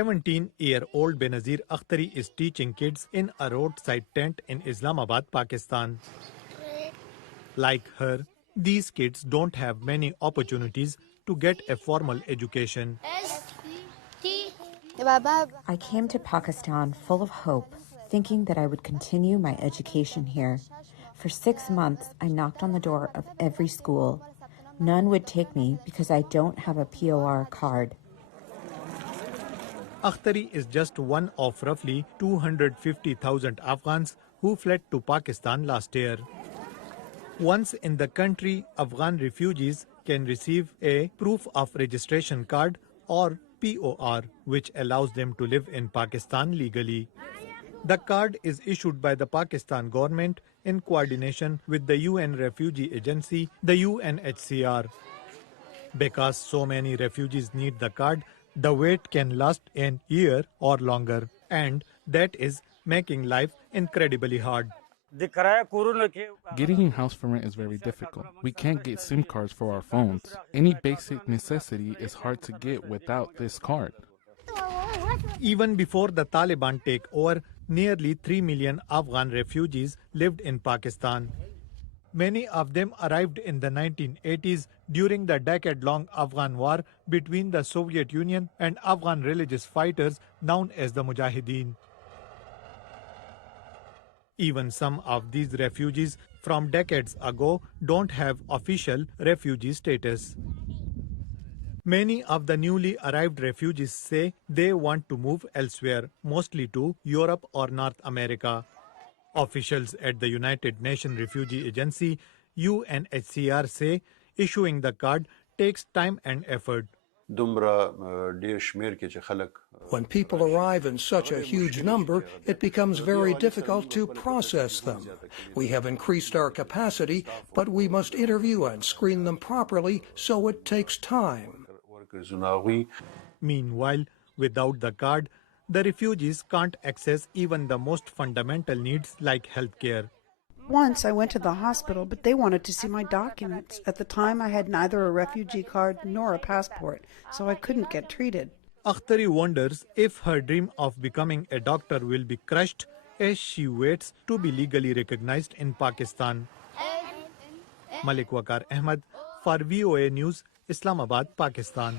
17-year-old Benazir Akhtari is teaching kids in a roadside tent in Islamabad, Pakistan. Like her, these kids don't have many opportunities to get a formal education. I came to Pakistan full of hope, thinking that I would continue my education here. For 6 months, I knocked on the door of every school. None would take me because I don't have a POR card. Akhtari is just one of roughly 250,000 Afghans who fled to Pakistan last year. Once in the country, Afghan refugees can receive a proof of registration card or POR, which allows them to live in Pakistan legally. The card is issued by the Pakistan government in coordination with the UN Refugee Agency, the UNHCR. Because so many refugees need the card, the wait can last an year or longer, and that is making life incredibly hard. Getting a house for rent is very difficult. We can't get SIM cards for our phones. Any basic necessity is hard to get without this card. Even before the Taliban take over, nearly 3 million Afghan refugees lived in Pakistan. Many of them arrived in the 1980s during the decade-long Afghan war between the Soviet Union and Afghan religious fighters known as the Mujahideen. Even some of these refugees from decades ago don't have official refugee status. Many of the newly arrived refugees say they want to move elsewhere, mostly to Europe or North America. Officials at the United Nations Refugee Agency, UNHCR, say issuing the card takes time and effort. When people arrive in such a huge number, it becomes very difficult to process them. We have increased our capacity, but we must interview and screen them properly, so it takes time. Meanwhile, without the card, the refugees can't access even the most fundamental needs like healthcare. Once I went to the hospital, but they wanted to see my documents. At the time, I had neither a refugee card nor a passport, so I couldn't get treated. Akhtari wonders if her dream of becoming a doctor will be crushed as she waits to be legally recognized in Pakistan. Malik, Waqar, Ahmed for VOA News, Islamabad, Pakistan.